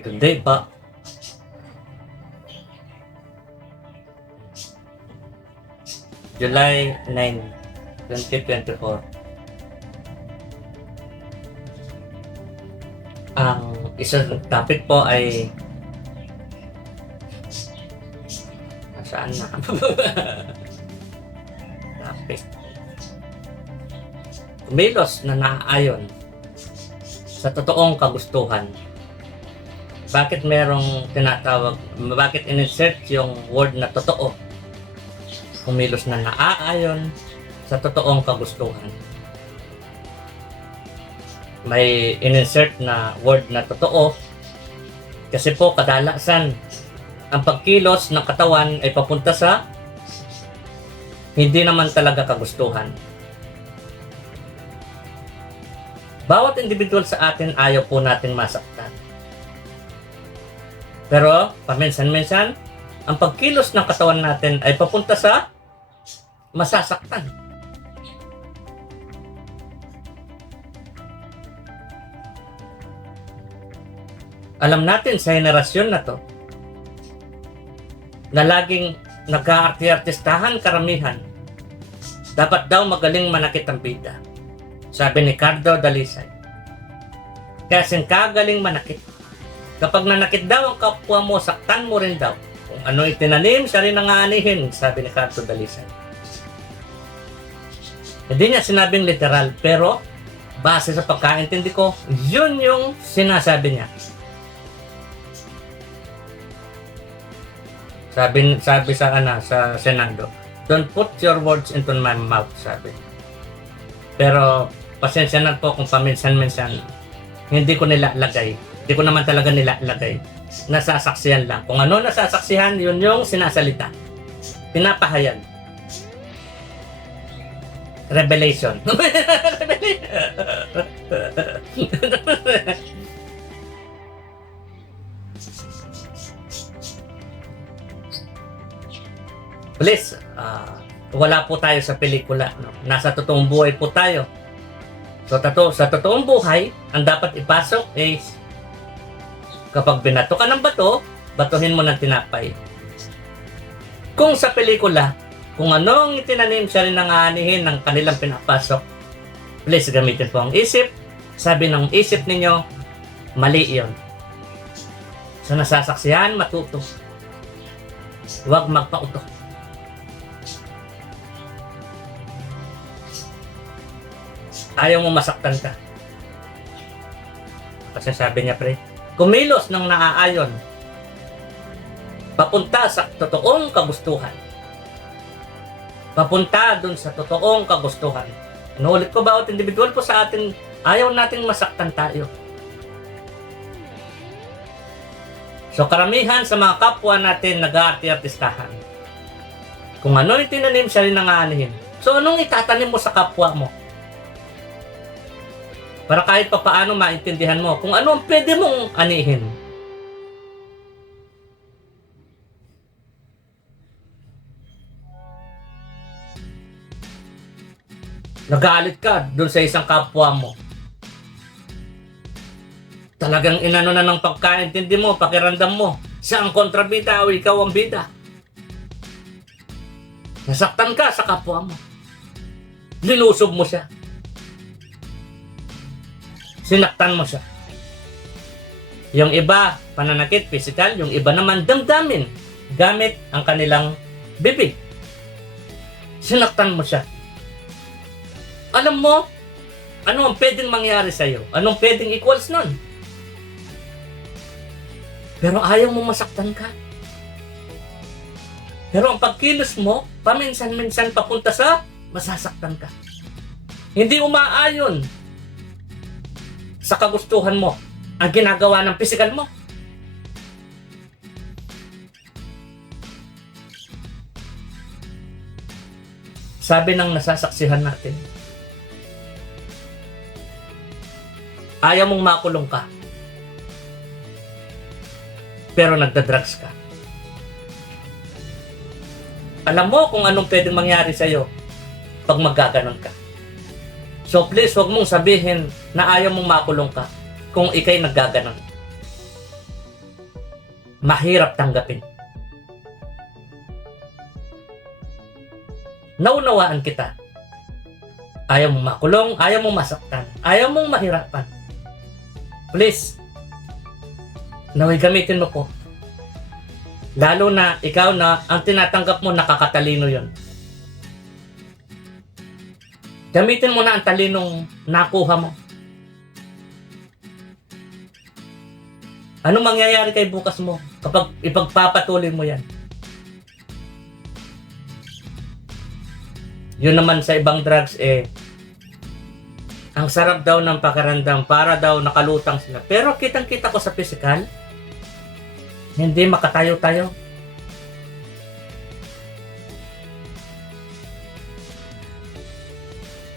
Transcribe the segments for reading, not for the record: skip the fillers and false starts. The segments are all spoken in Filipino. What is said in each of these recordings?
Good day pa. July 9, 2024. Ang isang topic po ay saan na? Topic. Kumilos na naaayon sa totoong kagustuhan. Bakit merong tinatawag, bakit in-insert yung word na totoo? Kumilos na naaayon sa totoong kagustuhan. May in-insert na word na totoo kasi po kadalasan ang pagkilos ng katawan ay papunta sa hindi naman talaga kagustuhan. Bawat individual sa atin ayaw po natin masaktan. Pero paminsan-minsan, ang pagkilos ng katawan natin ay papunta sa masasaktan. Alam natin sa henerasyon na to na laging nag-aarti-artistahan karamihan, dapat daw magaling manakit ang bida. Sabi ni Ricardo Dalisay. Kaya kagaling manakit. Kapag nanakit daw ang kapwa mo, saktan mo rin daw. Kung ano itinanim, siya rin nangaanihin, sabi ni Ricardo Dalisay. Hindi niya sinabing literal, pero base sa pagkaintindi ko, yun yung sinasabi niya. Sabi sa Senado, don't put your words into my mouth, sabi. Pero pasensya na po kung paminsan-minsan hindi ko nilalagay. Hindi ko naman talaga nilalagay. Nasasaksihan lang. Kung ano nasasaksihan, yun yung sinasalita. Pinapahayag. Revelation. Please, wala po tayo sa pelikula. No? Nasa totoong buhay po tayo. So, sa totoong buhay, ang dapat ipasok is kapag binato ka ng bato, batuhin mo ng tinapay. Kung sa pelikula, kung anong itinanim, siya rin nangaanihin ng kanilang pinapasok. Please, gamitin po ang isip. Sabi ng isip ninyo, mali yun. So, nasasaksihan, matuto. Huwag magpauto. Ayaw mo masaktan ka. Kasi sabi niya, pre, kumilos ng naaayon papunta sa totoong kagustuhan. Papunta dun sa totoong kagustuhan. Inuulit ko, bawat individual po sa atin, ayaw nating masaktan tayo. So karamihan sa mga kapwa natin nag-aarti-artistahan. Kung ano yung tinanim, siya rin nangaanihin. So anong itatanim mo sa kapwa mo? Para kahit pa paano maintindihan mo kung ano ang pwede mong anihin. Nagalit ka doon sa isang kapwa mo. Talagang inano na ng pagkaintindi mo, pakiramdam mo. Siya ang kontrabida o ikaw ang bida. Nasaktan ka sa kapwa mo. Nilusob mo siya. Sinaktan mo siya. Yung iba, pananakit, physical. Yung iba naman, damdamin. Gamit ang kanilang bibig. Sinaktan mo siya. Alam mo, ano ang pwedeng mangyari sa'yo? Anong pwedeng equals nun? Pero ayaw mo masaktan ka. Pero ang pagkilos mo, paminsan-minsan papunta sa masasaktan ka. Hindi umaayon sa kagustuhan mo ang ginagawa ng physical mo. Sabi ng nasasaksihan natin, ayaw mong makulong ka, pero nagda-drugs ka. Alam mo kung anong pwedeng mangyari sa'yo pag magkaganon ka. So please, huwag mong sabihin na ayaw mong makulong ka kung ikay naggaganon. mahirap tanggapin. Naunawaan kita. Ayaw mong makulong, ayaw mong masaktan, ayaw mong mahirapan. Please, naway gamitin mo po. Lalo na ikaw na ang tinatanggap mo nakakatalino yon. Gamitin mo na ang talinong nakuha mo. Ano mangyayari kay bukas mo kapag ipagpapatuloy mo yan? Yun naman sa ibang drugs ang sarap daw ng pakiramdam para daw nakalutang sila. Pero kitang-kita ko sa physical, hindi makatayo-tayo.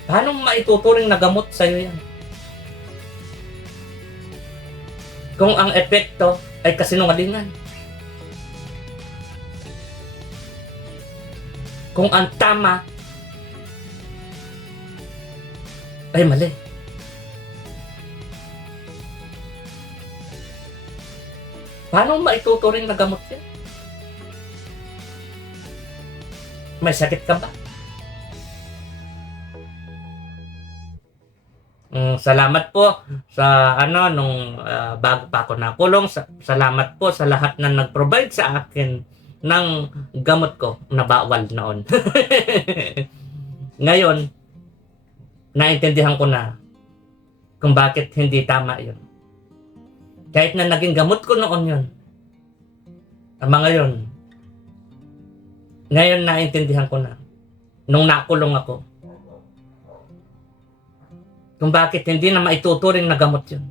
Paano maituturing na gamot sa'yo yan? Kung ang epekto ay kasinungalingan. Kung ang tama ay mali. Paano maituturing na gamot yan? May sakit ka ba? Salamat po sa nung bago pa ako nakulong. Salamat po sa lahat na nag-provide sa akin ng gamot ko na bawal noon. Ngayon, naintindihan ko na kung bakit hindi tama yun. Kahit na naging gamot ko noon yun. Ama ngayon naintindihan ko na nung nakulong ako kung bakit hindi na maituturing na gamot yun.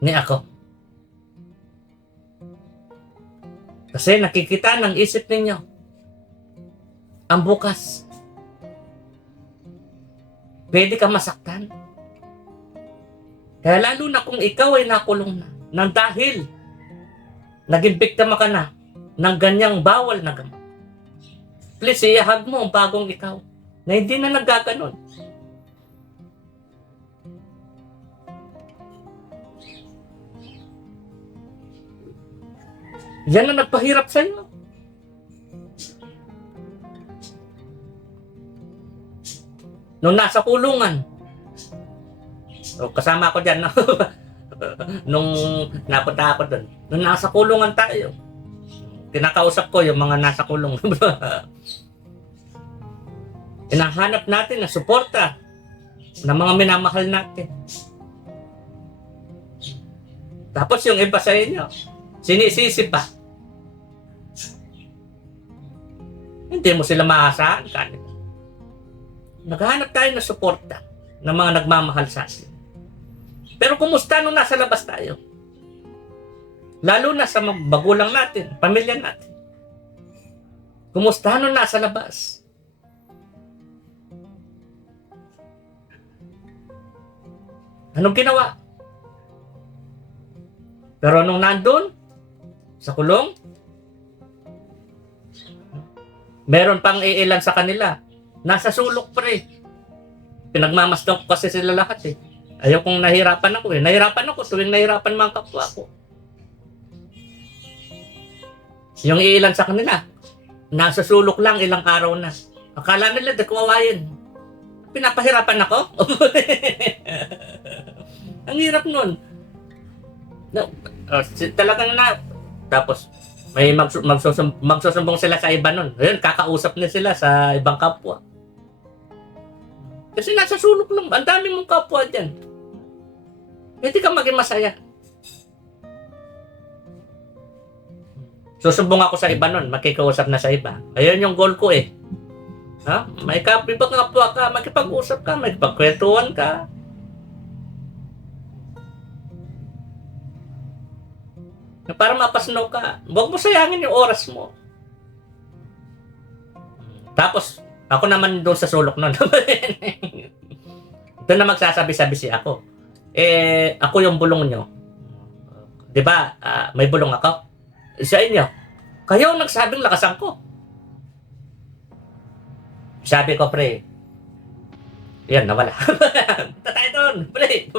Ni ako. Kasi nakikita ng isip ninyo ang bukas. Pwede ka masaktan. Kaya lalo na kung ikaw ay nakulong na nang dahil naging biktima ka na ng ganyang bawal na gamot. Please, iyahag mo ang bagong ikaw na hindi na nagkaganon. Yan ang nagpahirap sa inyo. Nung nasa kulungan, kasama ako dyan, no? Nung napunta ako doon. Nung nasa kulungan tayo, kinakausap ko yung mga nasa kulong. Hinahanap natin na suporta ng mga minamahal natin. Tapos yung iba sa inyo, sinisisi pa. Hindi mo sila maasahan. Naghahanap tayo ng suporta ng mga nagmamahal sa atin. Pero kumusta nung nasa labas tayo? Lalo na sa magulang natin, pamilya natin. Kumusta nung nasa labas? Anong ginawa? Pero nung nandun, sa kulong, meron pang iilan sa kanila. Nasa sulok pre. Pinagmamasdan ko kasi sila lahat eh. Ayaw kong nahirapan ako eh. Nahirapan ako tuwing nahirapan mga kapwa ko. Yung iilan sa kanila, nasa sulok lang ilang araw na. Akala nila kawawain. Pinapahirapan ako? Ang hirap nun. Talagang na. Tapos, may magsusumbong sila sa iba nun. Ayun, kakausap na sila sa ibang kapwa. Kasi nasa sulok lang. Ang dami mong kapwa dyan. Hindi ka maging masaya. Susumbong ako sa iba nun. Makikausap na sa iba. Ayun yung goal ko eh. Ha? May ibang kapwa ka. Makipag-usap ka. Makipagkwentuhan ka. Para mapasnaw ka. Huwag mo sayangin yung oras mo. Tapos, ako naman doon sa sulok nun. Doon na magsasabi-sabi si ako. Ako yung bulong nyo. Diba, may bulong ako? Sa inyo. Kayo ang nagsabing lakasan ko. Sabi ko, pre. Yan, nawala. Punta tayo doon, pre.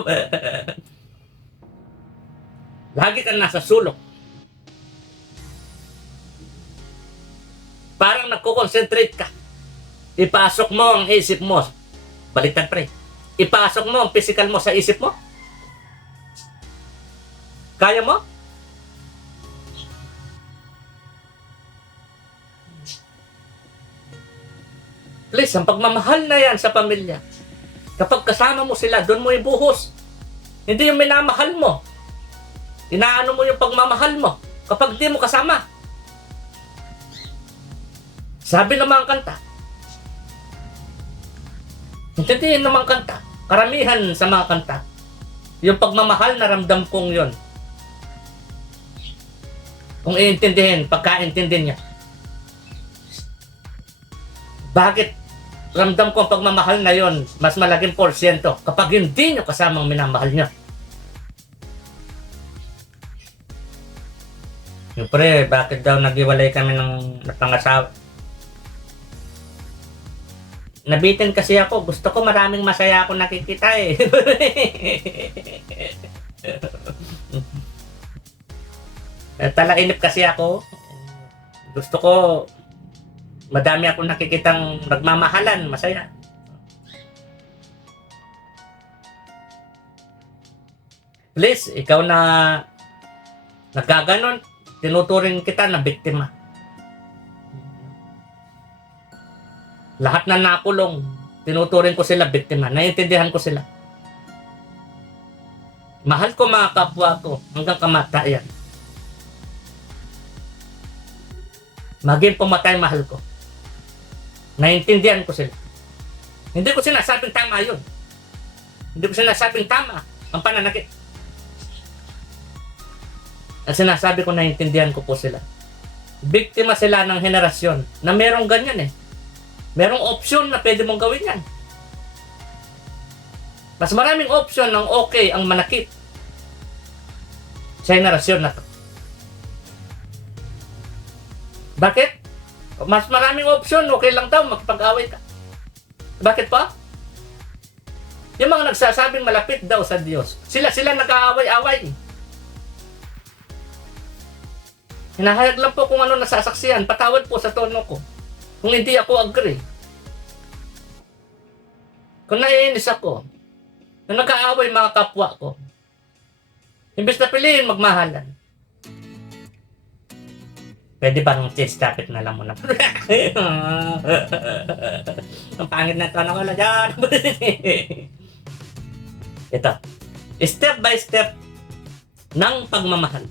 Lagi kang nasa sulok. Parang nagko-concentrate ka. Ipasok mo ang isip mo. Baliktad pre. Ipasok mo ang physical mo sa isip mo. Kaya mo? Please, ang pagmamahal na yan sa pamilya. Kapag kasama mo sila, doon mo ibuhos. Hindi yung minamahal mo. Inaano mo yung pagmamahal mo kapag di mo kasama. Sabi ng mga kanta, intindihin ng mga kanta, karamihan sa mga kanta, yung pagmamahal na ramdam kong yon. Kung iintindihin, pagkaintindi niya. Bakit ramdam ko ang pagmamahal na yon mas malaking porsyento kapag hindi nyo kasamang minamahal nyo? Siyempre, bakit daw naghiwalay kami ng pangasawa? Nabitin kasi ako. Gusto ko maraming masaya ako nakikita eh. Talainip kasi ako. Gusto ko madami akong nakikitang nagmamahalan, masaya. Please, ikaw na nagkaganon, tinuturing kita na biktima. Lahat na nakulong, tinuturing ko sila biktima. Naiintindihan ko sila. Mahal ko mga kapwa ko hanggang kamatayan. Maging pumatay, mahal ko. Naiintindihan ko sila. Hindi ko sinasabing tama yun. Hindi ko sinasabing tama ang pananakit. At sinasabi ko, naiintindihan ko po sila. Biktima sila ng henerasyon na merong ganyan eh. Merong opsyon na pwede mong gawin yan. Mas maraming opsyon ng okay ang manakit sa henerasyon na to. Bakit? Mas maraming opsyon, okay lang daw, makipag-away ka. Bakit pa? Yung mga nagsasabing malapit daw sa Diyos, sila nag-aaway-away. Hinahayag lang po kung ano nasasaksihan, patawad po sa tono ko. Kung hindi ako agree. Kung naiinis ako, na nag-aaway mga kapwa ko, imbes na piliin, magmahalan. Pwede bang stop it na lang muna? Ang pangit na tono ko na dyan. Ito. Step by step ng pagmamahal.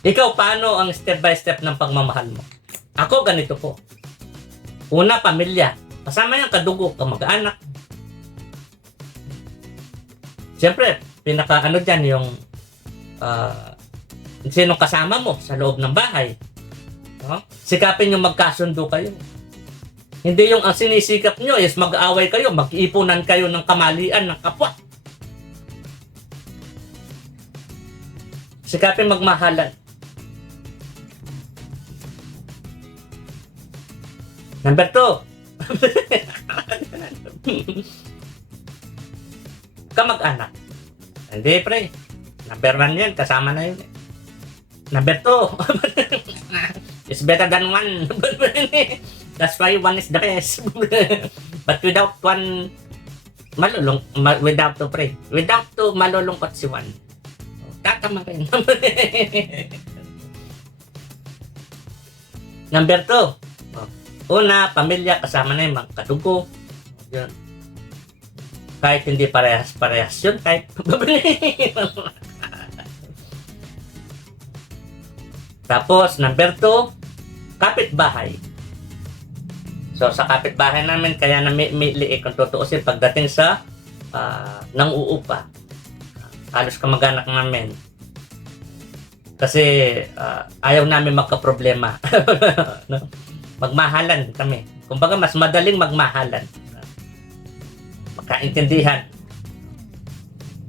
Ikaw, paano ang step by step ng pagmamahal mo? Ako, ganito po. Una, pamilya. Kasama yung kadugo, kamag-anak. Siyempre, pinaka-ano dyan yung sinong kasama mo sa loob ng bahay. No? Sikapin yung magkasundo kayo. Hindi yung ang sinisikap nyo is mag-aaway kayo, mag-iipunan kayo ng kamalian ng kapwa. Sikapin magmahalan. Number 2. Kamag-anak. Hindi, pre. Number 1 yan. Kasama na yun. Number 2. It's better than 1. That's why 1 is the best. But without 1, without 2, pre. Without 2, malulungkot si 1. Tatama rin. Number 2. Una, pamilya, kasama na yung mga kadugo. Yun. Kahit hindi parehas yun, kahit Tapos, number 2, kapitbahay. So, sa kapitbahay namin, kaya namimili kung tutuusin pagdating sa nang-uupa. Halos kamag-anak namin. Kasi ayaw namin magka-problema. No? Magmahalan kami. Kumbaga, mas madaling magmahalan. Magkaintindihan.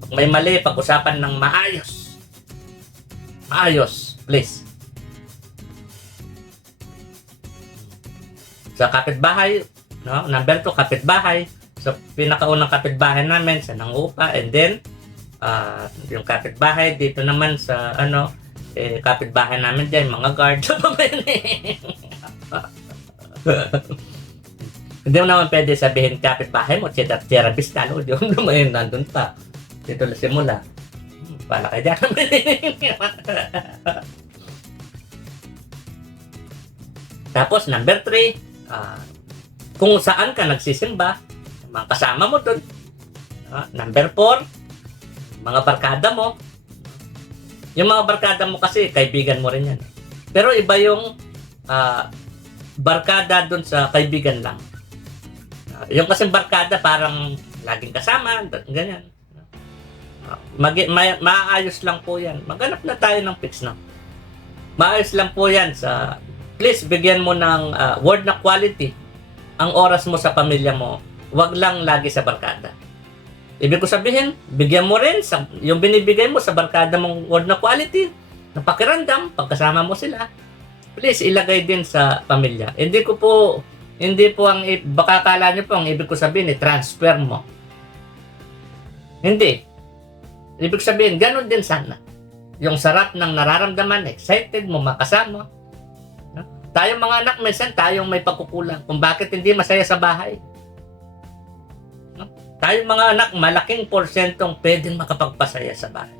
Pag may mali, pag-usapan ng maayos. Maayos, please. Sa kapitbahay, no? Number 2, kapitbahay. So, pinakaunang kapitbahay namin sa nang-upa. And then, Yung kapitbahay dito naman sa kapitbahay namin dyan, mga guard. Hindi mo naman pwede sabihin kapitbahay mo, therapist na, no? Hindi mo naman nandun pa. Dito na simula. Pala kayo dyan. Tapos, number 3, kung saan ka nagsisimba, mga kasama mo dun. Number 4, mga barkada mo. Yung mga barkada mo kasi, kaibigan mo rin yan. Pero iba yung barkada dun sa kaibigan lang. Yung kasing barkada parang laging kasama, ganyan. Maayos lang po yan. Maghanap na tayo ng fix na. Maayos lang po yan. Please, bigyan mo ng word na quality ang oras mo sa pamilya mo. Huwag lang lagi sa barkada. Ibig ko sabihin, bigyan mo rin yung binibigay mo sa barkada mong word na quality, na pakiramdam, pagkasama mo sila. Please, ilagay din sa pamilya. Hindi po baka akala nyo po, ang ibig ko sabihin, transfer mo. Hindi. Ibig sabihin, ganun din sana. Yung sarap ng nararamdaman, excited mo, makasama. Tayong mga anak, minsan tayong may pagkukulang kung bakit hindi masaya sa bahay. Tayong mga anak, malaking porsyentong pwedeng makapagpasaya sa bahay.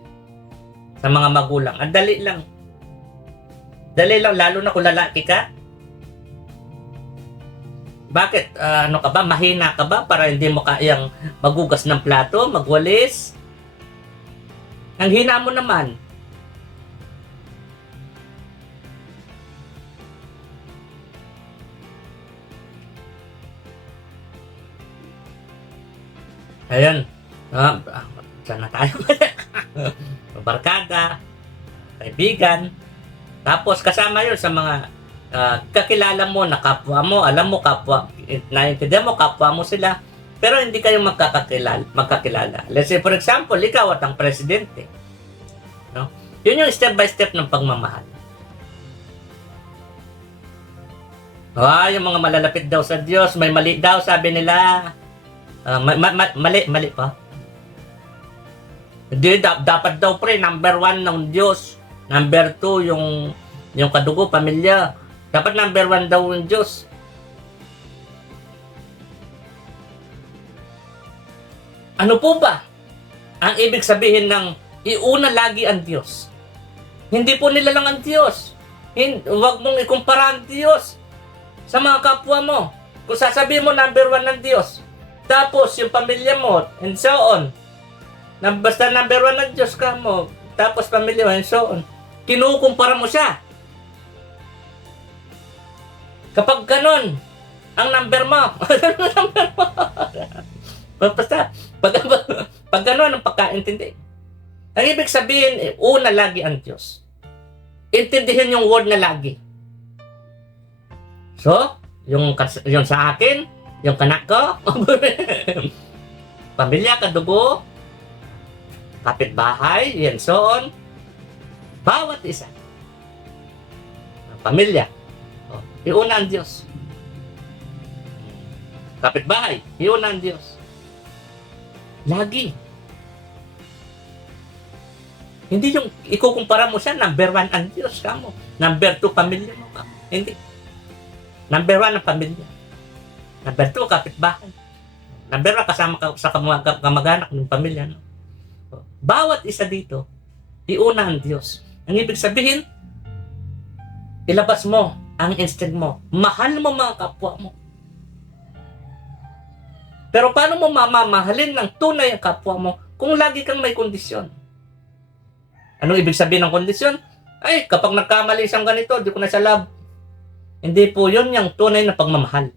Sa mga magulang. Ang dali lang. Dali lang, lalo na kung lalaki ka. Bakit? Ka ba? Mahina ka ba para hindi mo kayang magugas ng plato, magwalis? Ang hina mo naman. Ayan. Saan na tayo? Barkada, kaibigan. Tapos kasama yun sa mga kakilala mo na kapwa mo, alam mo kapwa, naiintindihan mo kapwa mo sila, pero hindi kayo magkakilala. Let's say for example, ikaw at ang presidente. No? Yun yung step by step ng pagmamahal. Yung mga malalapit daw sa Diyos, may mali daw sabi nila. Mali pa. Hindi, dapat daw pre, number 1 ng Diyos. Number 2, yung kadugo, pamilya. Dapat number 1 daw yung Diyos. Ano po ba ang ibig sabihin ng iuna lagi ang Diyos? Hindi po nila lang ang Diyos. Huwag mong ikumpara ang Diyos sa mga kapwa mo. Kung sasabihin mo number 1 ng Diyos, tapos yung pamilya mo, and so on. Basta number 1 ng Diyos ka mo, tapos pamilya mo, and so on. Kinukumpara mo siya. Kapag ganon, ang number mo, basta, pag ganon ang pagkaintindi. Ang ibig sabihin, una lagi ang Diyos. Intindihin yung word na lagi. So, yung sa akin, yung kanak ko, pamilya, kadugo, kapitbahay, yan so on. Bawat isa. Pamilya. Iuna ang Diyos. Kapitbahay, iuna ang Diyos. Lagi. Hindi yung ikukumpara mo siya, number 1 ang Diyos ka mo. Number 2, pamilya mo ka. Hindi. Number 1 ang pamilya. Number 2, kapitbahay. Number 1, kasama ka sa kamag-anak ng pamilya. No? Bawat isa dito, iuna ang Diyos. Ang ibig sabihin, ilabas mo ang instinct mo. Mahal mo mga kapwa mo. Pero paano mo mamamahalin ng tunay ang kapwa mo kung lagi kang may kondisyon? Anong ibig sabihin ng kondisyon? Ay, kapag nagkamali siyang ganito, di ko na siya love. Hindi po yun yung tunay na pagmamahal.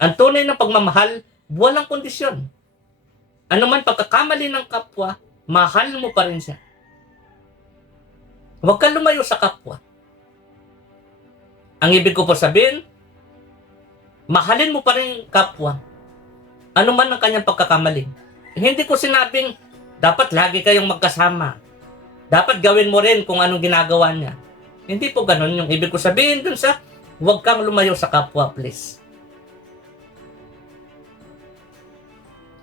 Ang tunay na pagmamahal, walang kondisyon. Ano man pagkakamali ng kapwa, mahal mo pa rin siya. Huwag kang lumayo sa kapwa. Ang ibig ko po sabihin, mahalin mo pa rin kapwa. Ano man ang kanyang pagkakamali. Hindi ko sinabing, dapat lagi kayong magkasama. Dapat gawin mo rin kung anong ginagawa niya. Hindi po ganun yung ibig ko sabihin dun sa, huwag kang lumayo sa kapwa, please.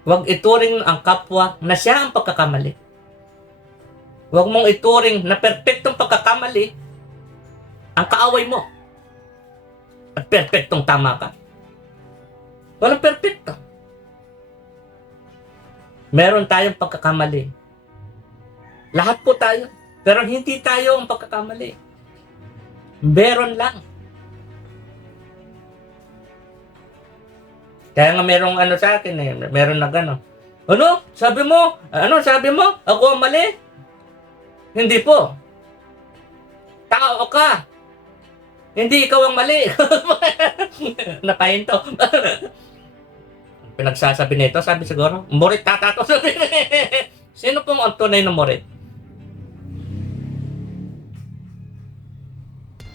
Huwag ituring ang kapwa na siya ang pagkakamali. Huwag mong ituring na perpektong pagkakamali ang kaaway mo. At perpektong tama ka. Walang perpekto. Meron tayong pagkakamali. Lahat po tayo. Pero hindi tayo ang pagkakamali. Meron lang. Kaya nga merong ano sa akin eh. Meron na gano'n. Ano? Sabi mo? Ano sabi mo? Ako ang mali? Hindi po. Tao ka. Hindi ikaw ang mali. Napahinto. Pinagsasabi nito, sabi siguro, morit tata to. Sino pong ang tunay na morit?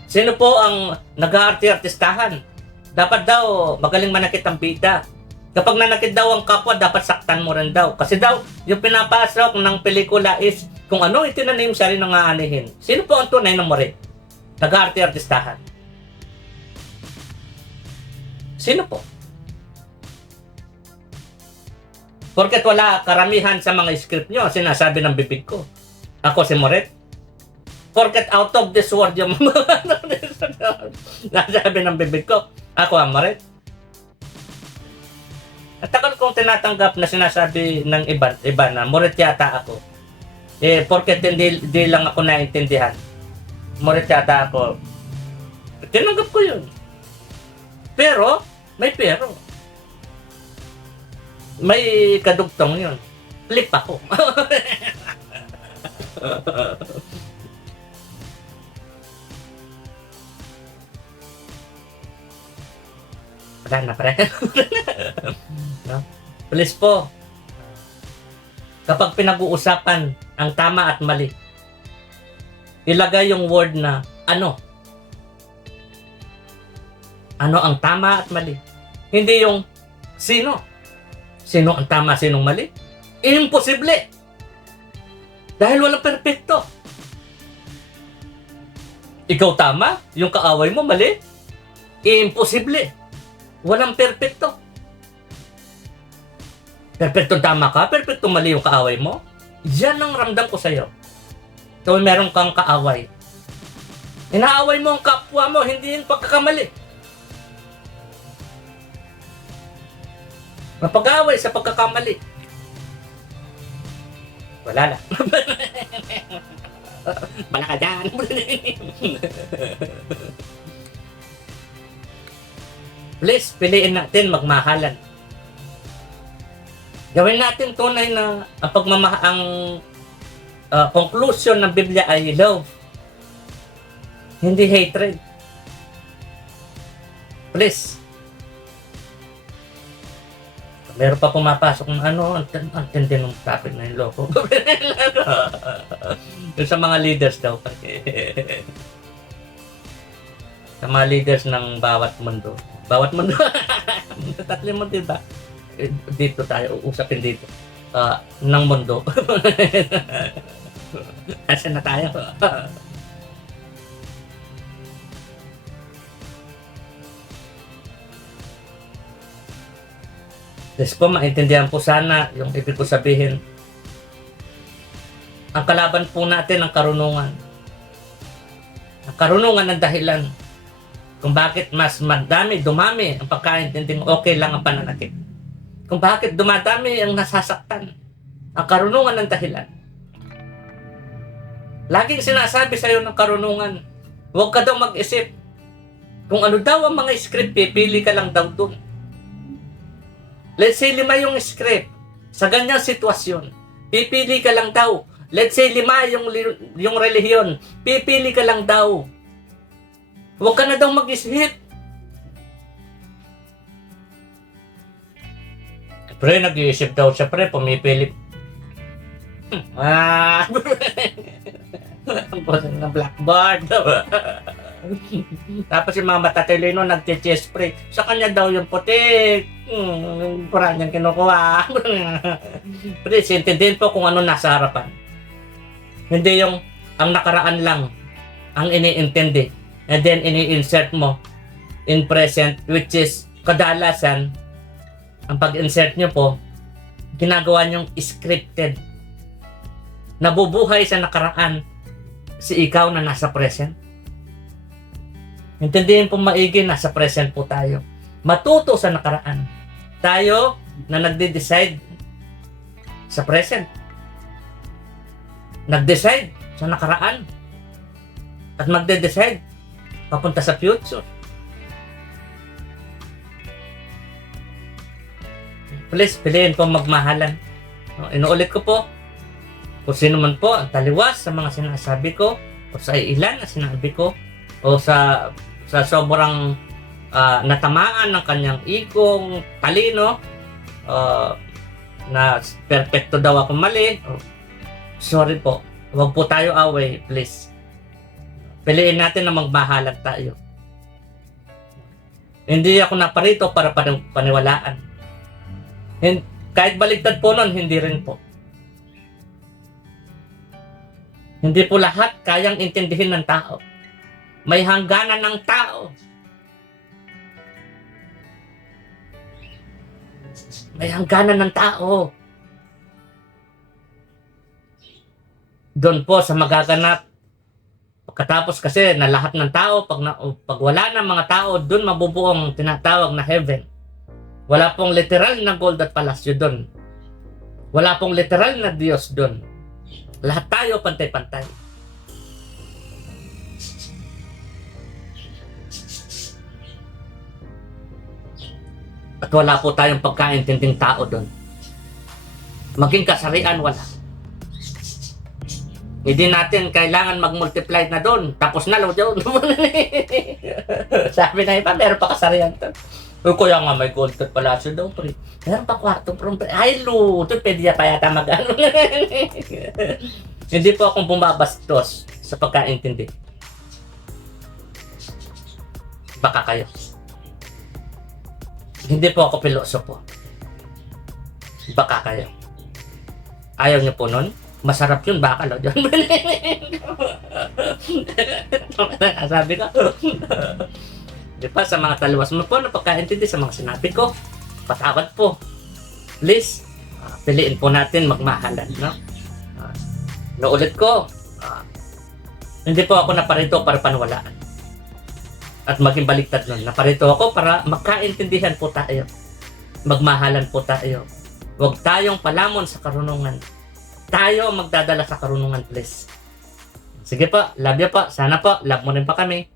Sino po ang nag-aarti-artistahan? Dapat daw magaling manakit ang bida. Kapag nanakit daw ang kapwa, dapat saktan mo rin daw. Kasi daw, yung pinapasok ng pelikula is kung ano itinanim siya rin ang aanihin. Sino po ang tunay na morit? Nag-aarti-artistahan. Sino po? Porket wala karamihan sa mga script nyo, sinasabi ng bibig ko. Ako si Moret. Porket out of this world yung nasabi ng bibig ko. Ako ang Moret. At tagal kong tinatanggap na sinasabi ng iba na Moret yata ako. Eh, porket hindi lang ako naintindihan. Moret yata ako. Tinanggap ko yun. Pero, may pero. May kadugtong yun. Flip ako. Wala na pre. No? Please po. Kapag pinag-uusapan ang tama at mali, ilagay yung word na ano. Ano ang tama at mali. Hindi yung sino. Sino ang tama, sinong mali? Imposible. Dahil walang perpekto. Ikaw tama, yung kaaway mo mali. Imposible. Walang perpekto. Perpektong tama ka, perpektong mali yung kaaway mo. Yan ang ramdam ko sa'yo. So, meron kang kaaway. Inaaway mo ang kapwa mo, hindi yung pagkakamali. Mapag-away sa pagkakamali. Wala na. Bala ka dyan. Please, piliin natin magmahalan. Gawin natin tunay na ang conclusion ng Biblia ay love. Hindi hatred. Please. Meron pa pumapasok ng ano, ang tindi ng topic na yung loko. Yung sa mga leaders daw. Sa mga leaders ng bawat mundo. Bawat mundo. Tatlong mundo ba? Dito tayo, usapin dito. Ng mundo. Asan na tayo? Yes po, maintindihan po sana yung ibig ko sabihin. Ang kalaban po natin ang karunungan. Ang karunungan ang dahilan kung bakit mas dumami ang pagkaintinding okay lang ang pananakit. Kung bakit dumadami ang nasasaktan. Ang karunungan ang dahilan. Laging sinasabi sa'yo ng karunungan, huwag ka daw mag-isip. Kung ano daw ang mga script, pipili ka lang daw dun. Let's say 5 yung script sa ganyang sitwasyon. Pipili ka lang daw. Let's say 5 yung relihiyon. Pipili ka lang daw. Huwag ka na daw mag-isip. Pre, nag-iisip daw siya, pre. Pumipili. Ang boss ng blackboard. Tapos yung mga matatalino nag-chest spray. Sa kanya daw yung puti. Kurang niyang kinukuha. Please, intindihin po kung ano nasa harapan. Hindi yung ang nakaraan lang ang iniintindi. And then ini-insert mo in present, which is kadalasan ang pag-insert nyo po, ginagawa nyong scripted nabubuhay sa nakaraan si ikaw na nasa present. Intindihin po maigi, nasa present po tayo. Matuto sa nakaraan. Tayo na nagde-decide sa present. Nag-decide sa nakaraan. At magde-decide papunta sa future. Please, piliin po magmahalan. No, inuulit ko po, kung sino man po ang taliwas sa mga sinasabi ko, o sa ilan na sinabi ko, o sa sobrang natamaan ng kanyang ikong talino, na perfecto daw ako mali, sorry po, huwag po tayo away, please. Piliin natin na magmahalan tayo. Hindi ako naparito para paniwalaan. Kahit baligtad po nun, hindi rin po. Hindi po lahat kayang intindihin ng tao. May hangganan ng tao. May hangganan ng tao. Doon po sa magaganap. Pagkatapos kasi na lahat ng tao, pag wala ng mga tao, doon mabubuo ang tinatawag na heaven. Wala pong literal na gold at palasyo doon. Wala pong literal na Diyos doon. Lahat tayo pantay-pantay. At wala po tayong pagkaintinding tao doon. Maging kasarian, wala. Hindi natin kailangan mag-multiply na doon. Tapos na, doon. Sabi na iba, meron pa kasarian doon. Kaya nga may gold at palasyo daw, pre. Meron pa kwarto, pre. Ay, ito pwede pa yata mag-ano. Hindi po akong bumabastos sa pagkaintindi. Baka kayo. Hindi po ako pilosopo. Baka kayo. Ayaw niyo po nun? Masarap yun, baka lo dyan. Sabi ko. Di ba, sa mga taliwas mo po na pagkaintindi sa mga sinabi ko, patawad po. Please, piliin po natin magmahalan. No? Naulit ko, hindi po ako naparito para panwalaan. At maging baliktad nun. Naparito ako para magkaintindihan po tayo. Magmahalan po tayo. Huwag tayong palamon sa karunungan. Tayo magdadala sa karunungan, please. Sige po, love you po. Sana po, love mo rin pa kami.